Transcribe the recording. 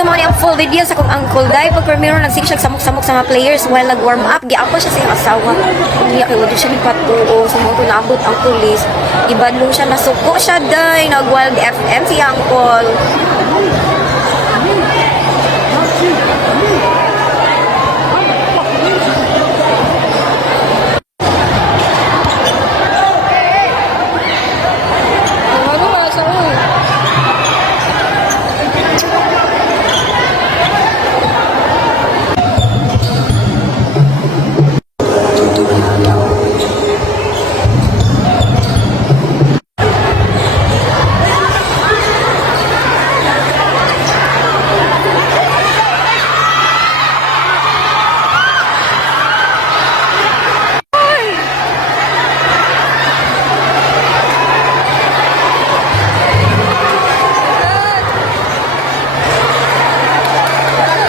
So mo ni ang full video sa kong uncle day pag primero nagsig siya samok-samok sa mga players while nag-warm up giapo siya sa iyang asawa. Unya kay wala siya ni patuo sa mga naabot ang pulis. Ibadlong siya nasuko siya day nag wild FM si uncle.